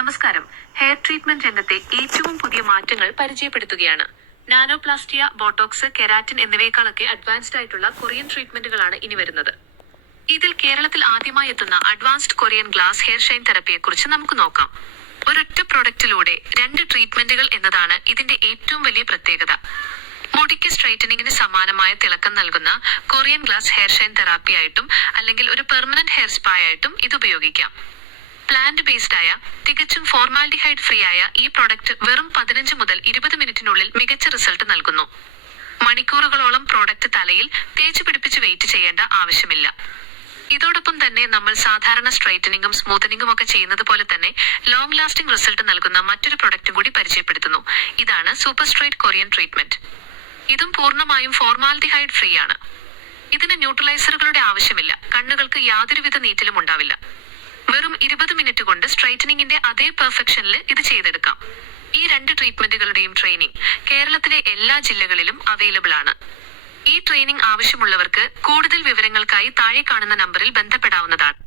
നമസ്കാരം. Hair treatment രംഗത്തെ ഏറ്റവും പുതിയ മാറ്റങ്ങൾ പരിചയപ്പെടുത്തുകയാണ്. നാനോപ്ലാസ്റ്റിയ, ബോട്ടോക്സ്, കെരാറ്റിൻ എന്നിവയെക്കാളൊക്കെ അഡ്വാൻസ്ഡ് ആയിട്ടുള്ള കൊറിയൻ ട്രീറ്റ്മെന്റുകളാണ് ഇനി വരുന്നത്. ഇതിൽ കേരളത്തിൽ ആദ്യമായി എത്തുന്ന advanced Korean glass hair shine തെറപ്പിയെക്കുറിച്ച് നമുക്ക് നോക്കാം. ഒരൊറ്റ പ്രൊഡക്റ്റിലൂടെ 2 ട്രീറ്റ്മെന്റുകൾ എന്നതാണ് ഇതിന്റെ ഏറ്റവും വലിയ പ്രത്യേകത. മുടിക്ക് സ്ട്രൈറ്റനിങ്ങിന് സമാനമായ തിളക്കം നൽകുന്ന Korean glass hair Shine therapy ആയിട്ടും അല്ലെങ്കിൽ ഒരു പെർമനന്റ് ഹെയർ സ്പാ ആയിട്ടും ഇത് ഉപയോഗിക്കാം. പ്ലാന്റ് ബേസ്ഡ് ആയ, തികച്ചും ഫോർമാൽഡിഹൈഡ് ഫ്രീ ആയ ഈ പ്രൊഡക്റ്റ് വെറും 15 മുതൽ 20 മിനിറ്റിനുള്ളിൽ മികച്ച റിസൾട്ട് നൽകുന്നു. മണിക്കൂറുകളോളം പ്രോഡക്റ്റ് തലയിൽ തേച്ച് പിടിപ്പിച്ച് വെയിറ്റ് ചെയ്യേണ്ട ആവശ്യമില്ല. ഇതോടൊപ്പം തന്നെ നമ്മൾ സാധാരണ സ്ട്രൈറ്റനിങ്ങും സ്മൂത്തനിങ്ങും ഒക്കെ ചെയ്യുന്നത് പോലെ തന്നെ ലോങ് ലാസ്റ്റിംഗ് റിസൾട്ട് നൽകുന്ന മറ്റൊരു പ്രൊഡക്റ്റും കൂടി പരിചയപ്പെടുത്തുന്നു. ഇതാണ് സൂപ്പർ സ്ട്രൈറ്റ് കൊറിയൻ ട്രീറ്റ്മെന്റ്. ഇതും പൂർണ്ണമായും ഫോർമാൽഡിഹൈഡ് ഫ്രീ ആണ്. ഇതിന് ന്യൂട്രലൈസറുകളുടെ ആവശ്യമില്ല. കണ്ണുകൾക്ക് യാതൊരുവിധ നീറ്റലും ഉണ്ടാവില്ല. വെറും 20 മിനിറ്റ് കൊണ്ട് സ്ട്രൈറ്റനിങ്ങിന്റെ അതേ പെർഫെക്ഷനിൽ ഇത് ചെയ്തെടുക്കാം. ഈ 2 ട്രീറ്റ്മെന്റുകളുടെയും ട്രെയിനിങ് കേരളത്തിലെ എല്ലാ ജില്ലകളിലും അവൈലബിൾ ആണ്. ഈ ട്രെയിനിങ് ആവശ്യമുള്ളവർക്ക് കൂടുതൽ വിവരങ്ങൾക്കായി താഴെ കാണുന്ന നമ്പറിൽ ബന്ധപ്പെടാവുന്നതാണ്.